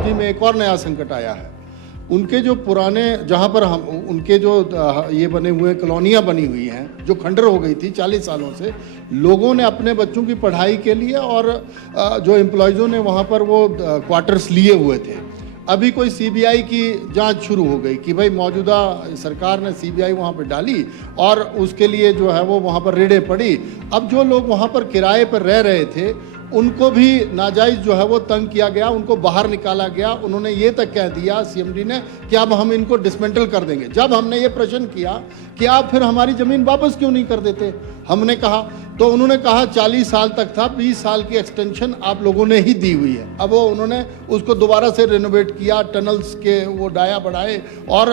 Technology में एक और नया संकट आया है। उनके जो पुराने, जहाँ पर हम उनके जो ये बने हुए कॉलोनियाँ बनी हुई हैं जो खंडर हो गई थी 40 सालों से, लोगों ने अपने बच्चों की पढ़ाई के लिए और जो एम्प्लॉयज़ों ने वहाँ पर वो क्वार्टर्स लिए हुए थे। अभी कोई सीबीआई की जांच शुरू हो गई कि भाई मौजूदा सरकार ने सीबीआई वहाँ पर डाली और उसके लिए जो है वो वहाँ पर रेडें पड़ी। अब जो लोग वहाँ पर किराए पर रह रहे थे उनको भी नाजायज़ जो है वो तंग किया गया, उनको बाहर निकाला गया। उन्होंने ये तक कह दिया सीएमडी ने कि अब हम इनको डिसमेंटल कर देंगे। जब हमने ये प्रश्न किया कि आप फिर हमारी ज़मीन वापस क्यों नहीं कर देते, हमने कहा, तो उन्होंने कहा 40 साल तक था, 20 साल की एक्सटेंशन आप लोगों ने ही दी हुई है। अब वो उन्होंने उसको दोबारा से रेनोवेट किया, टनल्स के वो डाया बढ़ाए और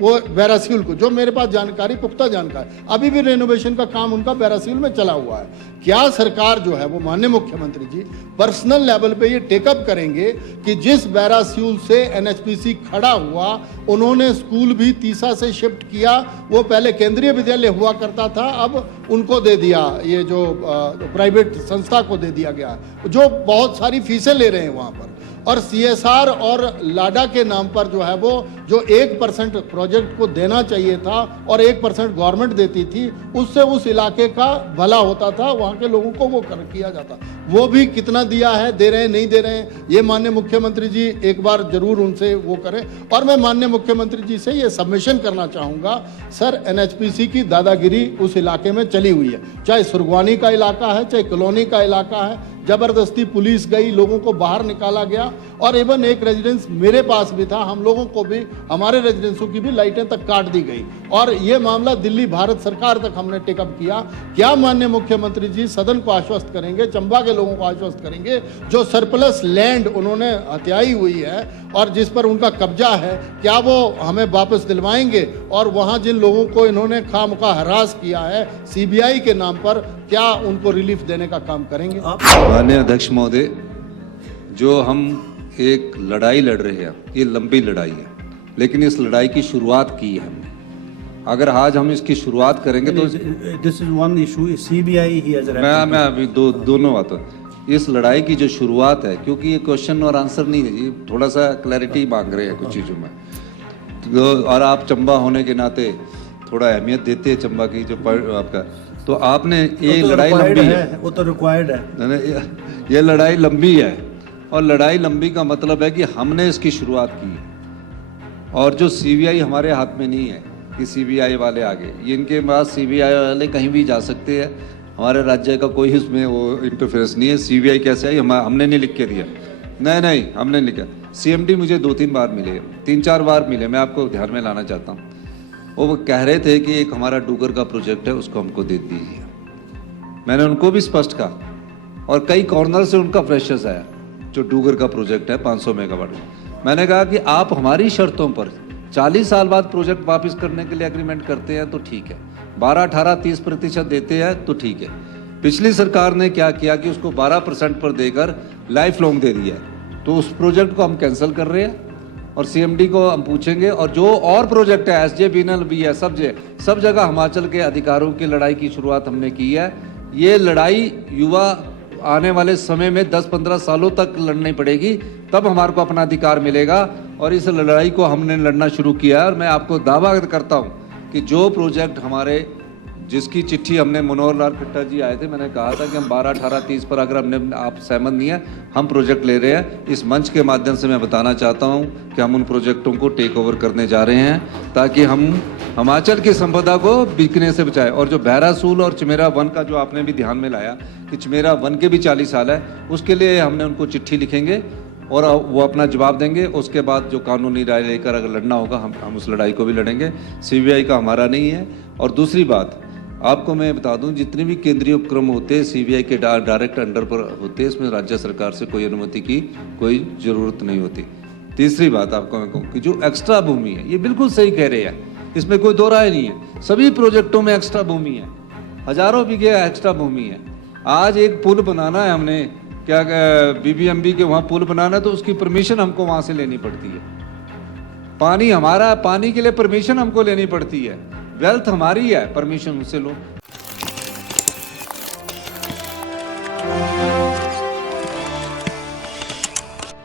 वो बैरासिल को, जो मेरे पास जानकारी, पुख्ता जानकारी, अभी भी रेनोवेशन का काम उनका बैरासिल में चला हुआ है। क्या सरकार जो है वो, माननीय मुख्यमंत्री जी, पर्सनल लेवल पे ये टेकअप करेंगे कि जिस बैरासिल से एनएचपीसी खड़ा हुआ, उन्होंने स्कूल भी तीसा से शिफ्ट किया, वो पहले केंद्रीय विद्यालय हुआ करता था, अब उनको दे दिया, ये जो प्राइवेट संस्था को दे दिया गया, जो बहुत सारी फीसें ले रहे हैं वहाँ पर। और सीएसआर और लाडा के नाम पर जो है वो, जो 1% प्रोजेक्ट को देना चाहिए था और 1% गवर्नमेंट देती थी, उससे उस इलाके का भला होता था, वहाँ के लोगों को वो किया जाता। वो भी कितना दिया है, दे रहे हैं, नहीं दे रहे हैं, ये माननीय मुख्यमंत्री जी एक बार जरूर उनसे वो करें। और मैं माननीय मुख्यमंत्री जी से ये सबमिशन करना चाहूँगा, सर एनएचपीसी की दादागिरी उस इलाके में चली हुई है, चाहे सुरगवानी का इलाका है, चाहे कॉलोनी का इलाका है। जबरदस्ती पुलिस गई, लोगों को बाहर निकाला गया और इवन एक रेजिडेंस मेरे पास भी था, हम लोगों को भी, हमारे रेजिडेंसों की भी लाइटें तक काट दी गई और ये मामला दिल्ली भारत सरकार तक हमने टेकअप किया। क्या माननीय मुख्यमंत्री जी सदन को आश्वस्त करेंगे, चंबा के लोगों को आश्वस्त करेंगे, जो सरप्लस लैंड उन्होंने हत्याई हुई है और जिस पर उनका कब्जा है, क्या वो हमें वापस दिलवाएंगे? और वहाँ जिन लोगों को इन्होंने खामखा हरास किया है सीबीआई के नाम पर, क्या उनको रिलीफ देने का काम करेंगे? माननीय अध्यक्ष महोदय, जो हम एक लड़ाई लड़ रहे हैं, ये लंबी लड़ाई है, लेकिन इस लड़ाई की शुरुआत की है हमने। अगर आज हम इसकी शुरुआत करेंगे तो this is one issue, CBI he has मैं अभी दोनों बातों, इस लड़ाई की जो शुरुआत है, क्योंकि ये क्वेश्चन और आंसर नहीं है जी, थोड़ा सा क्लैरिटी मांग रहे हैं कुछ चीज़ों में, तो और आप चंबा होने के नाते थोड़ा अहमियत देते हैं चंबा की, जो आपका, तो आपने ये लड़ाई लंबी है, वो तो रिक्वायर्ड है, ये लड़ाई लंबी है और लड़ाई लंबी का मतलब है कि हमने इसकी शुरुआत की है और जो सीबीआई हमारे हाथ में नहीं है कि सीबीआई वाले आगे, इनके पास सीबीआई वाले कहीं भी जा सकते हैं, हमारे राज्य का कोई इसमें वो इंटरफेरेंस नहीं है। सीबीआई कैसे आई, हमने नहीं लिख के दिया, नहीं हमने नहीं लिखा। सीएमडी मुझे 2-3 बार मिले, 3-4 बार मिले, मैं आपको ध्यान में लाना चाहता हूँ। वो कह रहे थे कि एक हमारा डूगर का प्रोजेक्ट है, उसको हमको दे दीजिए। मैंने उनको भी स्पष्ट कहा और कई कॉर्नर से उनका प्रेशर्स आया, जो डूगर का प्रोजेक्ट है 500 मेगावाट। मैंने कहा कि आप हमारी शर्तों पर 40 साल बाद प्रोजेक्ट वापस करने के लिए एग्रीमेंट करते हैं तो ठीक है, 12, 18, 30% देते हैं तो ठीक है। पिछली सरकार ने क्या किया कि उसको 12% पर देकर लाइफ लॉन्ग दे दिया, तो उस प्रोजेक्ट को हम कैंसिल कर रहे हैं और सीएमडी को हम पूछेंगे। और जो और प्रोजेक्ट है, एसजेबीएनएल भी है, सब जगह हिमाचल के अधिकारों की लड़ाई की शुरुआत हमने की है। ये लड़ाई युवा आने वाले समय में 10-15 सालों तक लड़नी पड़ेगी, तब हमारे को अपना अधिकार मिलेगा और इस लड़ाई को हमने लड़ना शुरू किया है। और मैं आपको दावा करता हूँ कि जो प्रोजेक्ट हमारे, जिसकी चिट्ठी हमने, मनोहर लाल खट्टर जी आए थे, मैंने कहा था कि हम 12, 18, 30 पर अगर हमने, आप सहमत नहीं है, हम प्रोजेक्ट ले रहे हैं। इस मंच के माध्यम से मैं बताना चाहता हूं कि हम उन प्रोजेक्टों को टेक ओवर करने जा रहे हैं ताकि हम हिमाचल की संपदा को बिकने से बचाएं। और जो बैरासूल और चमेरा वन का जो आपने भी ध्यान में लाया कि चमेरा वन के भी 40 साल है, उसके लिए हमने उनको चिट्ठी लिखेंगे और वो अपना जवाब देंगे। उसके बाद जो कानूनी राय लेकर अगर लड़ना होगा, हम उस लड़ाई को भी लड़ेंगे। सीबीआई का हमारा नहीं है। और दूसरी बात आपको मैं बता दूं, जितने भी केंद्रीय उपक्रम होते हैं सीबीआई के डायरेक्ट अंडर पर होते हैं, इसमें राज्य सरकार से कोई अनुमति की कोई ज़रूरत नहीं होती। तीसरी बात आपको मैं कहूँ कि जो एक्स्ट्रा भूमि है, ये बिल्कुल सही कह रहे हैं, इसमें कोई दो राय नहीं है। सभी प्रोजेक्टों में एक्स्ट्रा भूमि है, हजारों बीघे एक्स्ट्रा भूमि है। आज एक पुल बनाना है, हमने क्या बीबीएमबी के वहाँ पुल बनाना है, तो उसकी परमिशन हमको वहाँ से लेनी पड़ती है। पानी हमारा, पानी के लिए परमिशन हमको लेनी पड़ती है। वेल्थ हमारी है, परमिशन उससे लो।